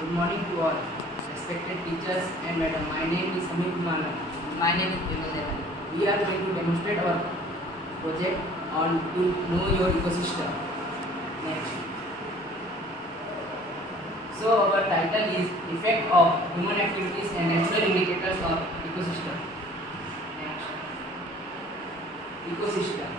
Good morning to all, respected teachers and madam. My name is Samir Kumar. My name is Vinod Devan. We are going to demonstrate our project on to know your ecosystem. Next. So our title is Effect of Human Activities and Natural Indicators of Ecosystem. Next. Ecosystem.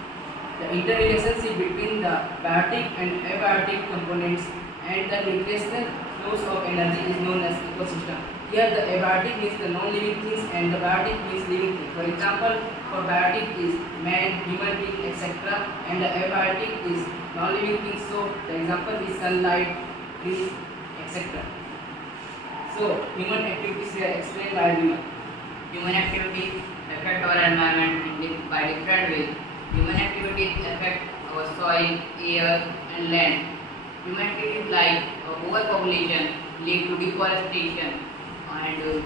The interrelationship between the biotic and abiotic components and the nutritional flows of energy is known as ecosystem. Here the abiotic means the non-living things and the biotic means living things. For example, for biotic is man, human being, etc. and the abiotic is non-living things. So the example is sunlight, trees, etc. So human activities were explained by women. Human activities affect our environment by different ways. Human activities affect our soil, air, and land. Human activities like overpopulation lead to deforestation and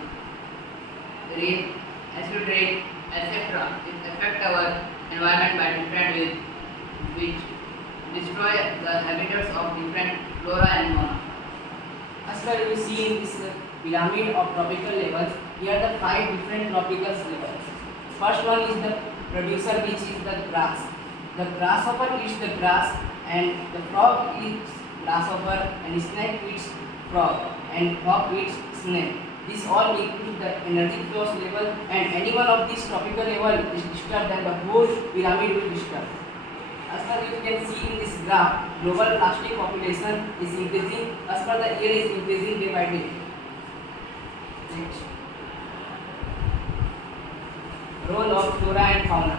rain, acid rain, etc. It affect our environment by different ways, which destroy the habitats of different flora and fauna. As far as we see in this pyramid of tropical levels, here are the 5 different tropical levels. First one is the producer, which is the grass. The grasshopper eats the grass, and the frog eats grasshopper, and snake eats frog, and hawk eats snake. This all includes the energy flows level, and any one of these tropical level is disturbed, then the whole pyramid will disturb. As per you can see in this graph, global plastic population is increasing as per the year is increasing day by day. Next. Role of flora and fauna.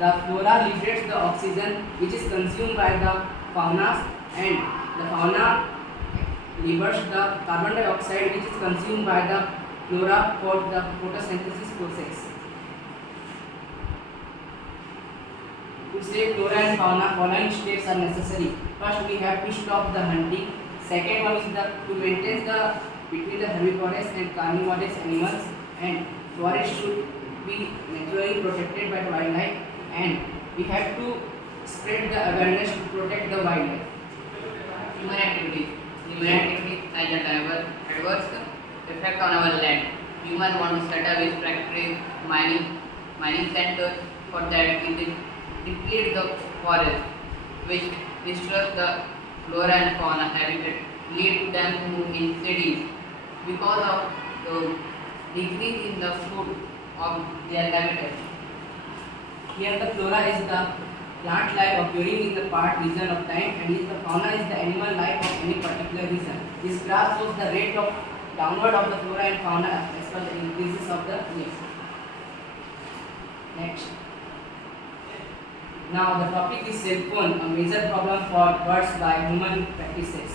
The flora liberates the oxygen which is consumed by the fauna, and the fauna liberates the carbon dioxide which is consumed by the flora for the photosynthesis process. To save flora and fauna, following steps are necessary. First, we have to stop the hunting. Second one is to maintain the between the herbivorous and carnivorous animals, and forest should be naturally protected by the wildlife, and we have to spread the awareness to protect the wildlife. Human activities. Human activities has a adverse effect on our land. Humans want to set up with factories, mining centers. For that, it deplete the forest, which destroys the flora and fauna habitat, lead them to move in cities because of the decrease in the food of their habitat. Here the flora is the plant life occurring in the part region of time, and the fauna is the animal life of any particular region. This graph shows the rate of downward of the flora and fauna as per the increases of the years. Next. Now the topic is cell phone, a major problem for birds by human practices.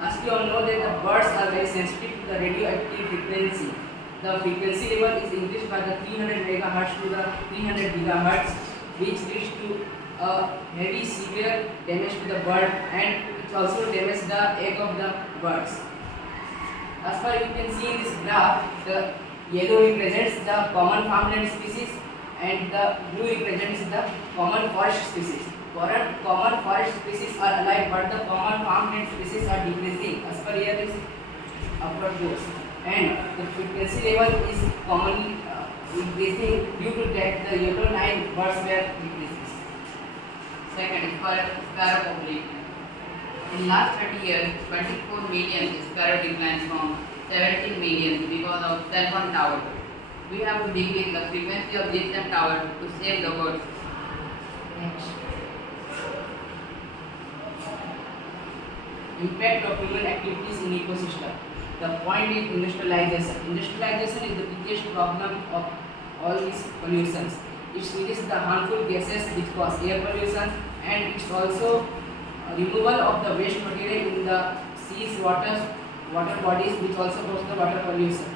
As we all know that the birds are very sensitive to the radioactive frequency. The frequency level is increased by the 300 MHz to the 300 GHz, which leads to a heavy severe damage to the bird, and it also damages the egg of the birds. As far as you can see in this graph, the yellow represents the common farmland species, and the blue represents the common forest species. Common forest species are alive, but the common farmland species are decreasing. As per here is upward goes, and the frequency level is commonly increasing. Due to that, the yellow line birds were decreasing. Second, sparrow population. In last 30 years, 24 million sparrow declines from 17 million because of cell phone towers. We have to decrease the frequency of GSM towers to save the birds. Next. Impact of human activities in ecosystem. The point is industrialization. Industrialization is the biggest problem of all these pollutions. It releases the harmful gases which cause air pollution, and it's also removal of the waste material in the seas, water bodies, which also cause the water pollution.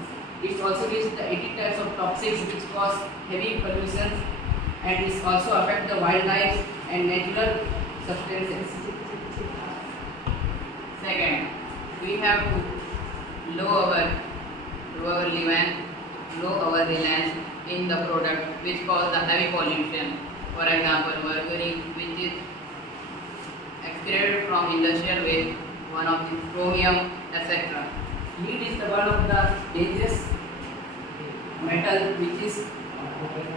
It also releases the 80 types of toxics which cause heavy pollution, and it also affect the wildlife and natural substances. Second, we have to lower our reliance in the product which cause the heavy pollution. For example, mercury, which is excreted from industrial waste, one of the chromium, etc. Lead is the one of the dangerous metal which is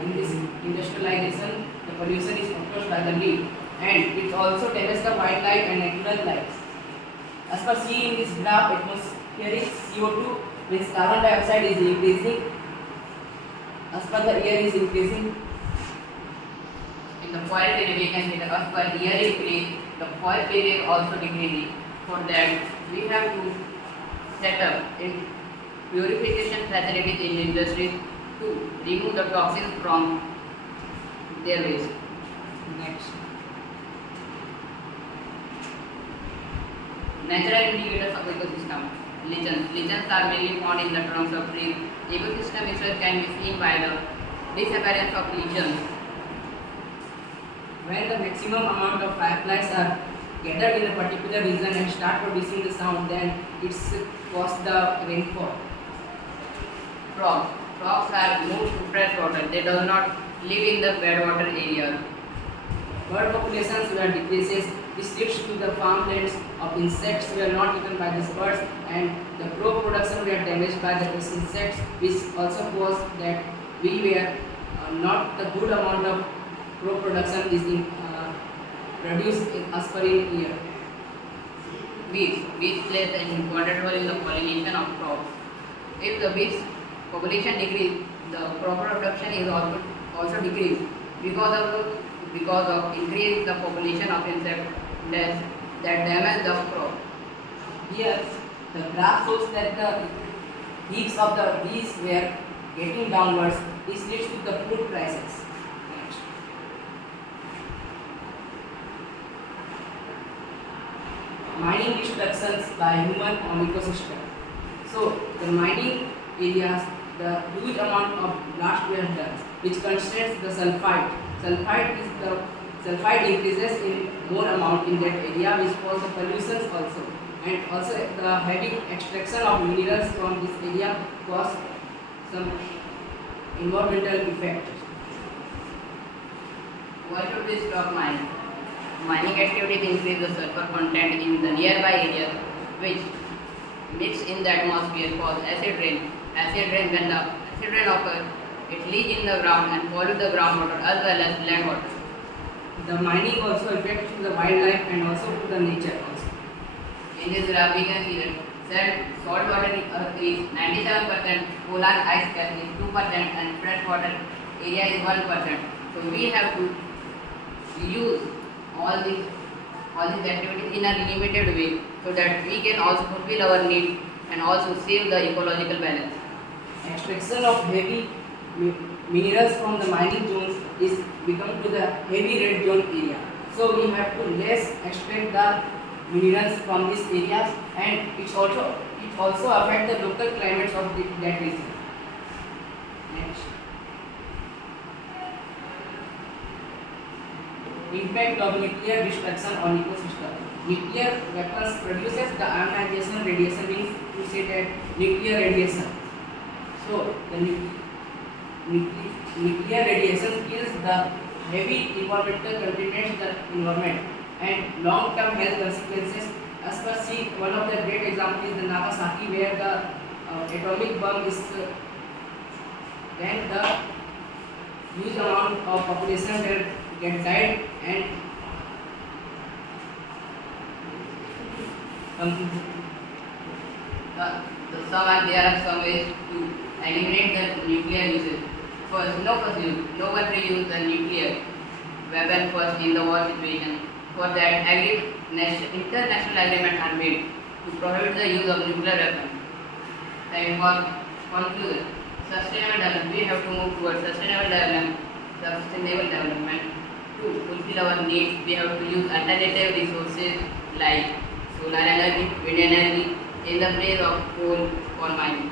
in this industrialization. The pollution is caused by the lead, and it also damages the wildlife and natural life. As per see in this graph, atmospheric CO2 means carbon dioxide is increasing. As per the air is increasing. In the forest area, we can see that as per year increase, the forest area is also decreasing. For that, we have to set up in purification facilities in industries to remove the toxins from their waste. Next. Natural indicators of ecosystem. Lichens. Lichens are mainly found in the trunks of trees. Ecosystem itself can be seen by the disappearance of lichens. When the maximum amount of fireflies are gathered in a particular region and start producing the sound, then it's caused the rainfall. Frogs. Frogs are moved to fresh water. They do not live in the bad water areas. Bird populations were decreases. This leads to the farmlands of insects were not eaten by these birds, and the crop production were damaged by these insects, which also caused that we were not the good amount of crop production is produced as per in year. Bees. Bees play an important role in the pollination of crops. If the bees population decrease, the crop production is also decreased because of increase the population of insects that damage the crop. Here, the graph shows that the peaks of the bees were getting downwards. This leads to the food crisis. Next. Mining destructions by human on ecosystem. So, the mining areas, the huge amount of blast were done, which constrains the sulfide. Sulfide increases in more amount in that area, which cause the pollutions also, and also the heavy extraction of minerals from this area cause some environmental effect. Why should we stop mining? Mining activities increase the sulfur content in the nearby areas, which mix in the atmosphere cause acid rain. Acid rain, when the acid rain occurs, it leaches in the ground and pollutes the groundwater as well as land water. The mining also affects the wildlife and also to the nature also. In this graph, we can see that saltwater earth is 97%, polar ice cap is 2%, and freshwater area is 1%. So we have to use all these activities in a limited way so that we can also fulfill our needs and also save the ecological balance. Extraction of heavy minerals from the mining zones is become to the heavy red zone area. So we have to less extract the minerals from these areas, and it also affect the local climates of that region. Next. Impact of nuclear destruction on ecosystem. Nuclear weapons produces the ionization radiation, means to say that nuclear radiation. So the nuclear radiation kills the heavy environmental contaminants the environment and long-term health consequences. As per see, one of the great examples is the Nagasaki, where the atomic bomb is then the huge amount of population will get died, and There are some ways to eliminate the nuclear usage. First, no one will use the nuclear weapon first in the war situation. For that, international agreements are made to prohibit the use of nuclear weapons. Second, for conclusion, sustainable development. We have to move towards sustainable development. To fulfill our needs, we have to use alternative resources like solar energy, wind energy in the place of coal or mining.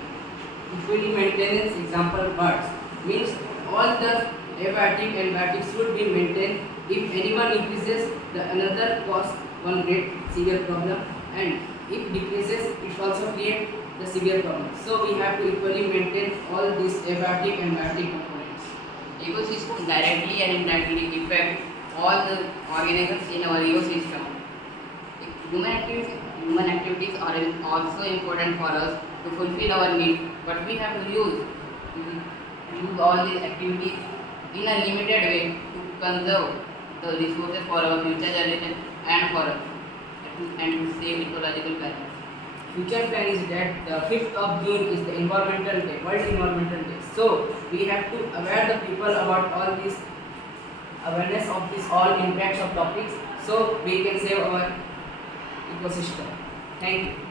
equity maintenance, example birds, means all the abiotic and biotic should be maintained. If anyone increases, the another cause one great severe problem, and if decreases, it also create the severe problem. So we have to equally maintain all these abiotic and biotic components. Ecosystem directly and indirectly affect all the organisms in our ecosystem. human activities are also important for us to fulfill our needs, but we have to use all these activities in a limited way to conserve the resources for our future generation and for us, and to save ecological balance. Future plan is that the 5th of June is the Environmental Day, World Environmental Day. So we have to aware the people about all these awareness of this all impacts of topics, so we can save our ecosystem. Thank you.